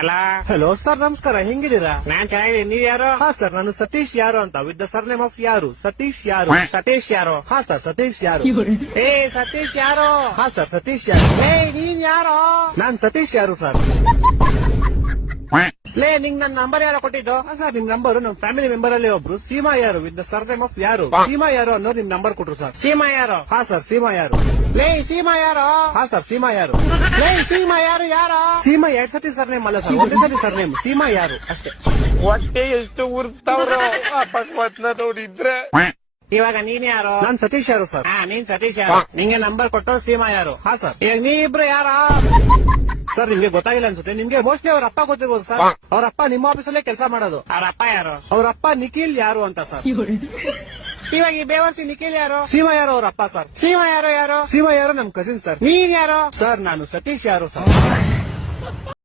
ಅಲ್ಲ hello sir, ನಮಸ್ಕಾರ. ಹೆಂಗಿದ್ದೀರಾ? ನಾನ್ ಚೆನ್ನಾಗಿದ್ದೀನಿ. ನೀವ್ ಯಾರು? ಹಾ ಸರ್, ನಾನು ಸತೀಶ್ ಯಾರು ಅಂತ, ವಿತ್ ದ ಸರ್ನೇಮ್ ಆಫ್ ಯಾರು. ಸತೀಶ್ ಯಾರು. ಸತೀಶ್ ಯಾರು? ಹಾ ಸರ್, ಸತೀಶ್ ಯಾರು. ಏ ಸತೀಶ್ ಯಾರು? ಹಾ ಸರ್, ಸತೀಶ್ ಯಾರು. ಏ ನೀನ್ ಯಾರು? ನಾನ್ ಸತೀಶ್ ಯಾರು ಸರ್. ಲೇ ನಿಂಗ್ ನನ್ ನಂಬರ್ ಯಾರೋ ಕೊಟ್ಟಿದ್ದು? ಹಾ ಸರ್, ನಿಮ್ ನಂಬರ್ ನಮ್ ಫ್ಯಾಮಿಲಿ ಮೆಂಬರ್ ಅಲ್ಲಿ ಒಬ್ರು ಸೀಮಾ ಯಾರು ವಿತ್ ದ ಸರ್ನೇಮ್ ಆಫ್ ಯಾರು. ಸೀಮಾ ಯಾರು ಅನ್ನೋ ನಿಮ್ ನಂಬರ್ ಕೊಟ್ರು ಸರ್. ಸೀಮಾ ಯಾರು? ಹಾ ಸರ್, ಸೀಮಾ ಯಾರು. ಲೇ ಸೀಮಾ ಯಾರು? ಹಾ ಸರ್, ಸೀಮಾ ಯಾರು. ಲೇ ಸೀಮಾ ಯಾರು? ಯಾರು? ಸೀಮಾ 2 ಸತಿ ಸರ್ನೇಮ್ ಅಲ್ಲ ಸರ್, ಒಂದೇ ಸತಿ ಸರ್ನೇಮ್. ಸೀಮಾ ಯಾರು ಅಷ್ಟೇ. ಹೊಟ್ಟೆ ಎಷ್ಟು ಉರ್ಸ್ತಾವ್ರು ಅಪಸ್ಮಾತ್ನ ನೋಡಿದ್ರೆ. ಇವಾಗ ನೀನ್ ಯಾರು? ನಾನ್ ಸತೀಶ್ ಯಾರು ಸರ್. ಹಾ ನೀನ್ ಸತೀಶ್ ಯಾರು? ನಿಂಗೆ ನಂಬರ್ ಕೊಟ್ಟು ಸೀಮಾ ಯಾರು? ಹಾ ಸರ್. ಈಗ ನೀ ಇಬ್ರು ಯಾರ? ಸರ್, ನಿಮ್ಗೆ ಗೊತ್ತಾಗಿಲ್ಲ ಅನ್ಸುತ್ತೆ. ನಿಮ್ಗೆ ಮೋಸ್ಟ್ಲಿ ಅವ್ರ ಅಪ್ಪ ಗೊತ್ತಿರ್ಬೋದು ಸರ್. ಅವ್ರ ಅಪ್ಪ ನಿಮ್ಮ ಆಫೀಸಲ್ಲೇ ಕೆಲಸ ಮಾಡೋದು. ಅವ್ರ ಅಪ್ಪ ಯಾರು? ಅವ್ರ ಅಪ್ಪ ನಿಖಿಲ್ ಯಾರು ಅಂತ ಸರ್. ಇವಾಗ ಈ ಬೇವರ್ಸಿ ನಿಖಿಲ್ ಯಾರು? ಸೀಮಾ ಯಾರು ಅವ್ರ ಅಪ್ಪ ಸರ್. ಸೀಮಾ ಯಾರು? ಯಾರು? ಸೀಮಾ ಯಾರು ನಮ್ ಕಸಿನ್ ಸರ್. ನೀನ್ ಯಾರು? ಸರ್, ನಾನು ಸತೀಶ್ ಯಾರು ಸರ್.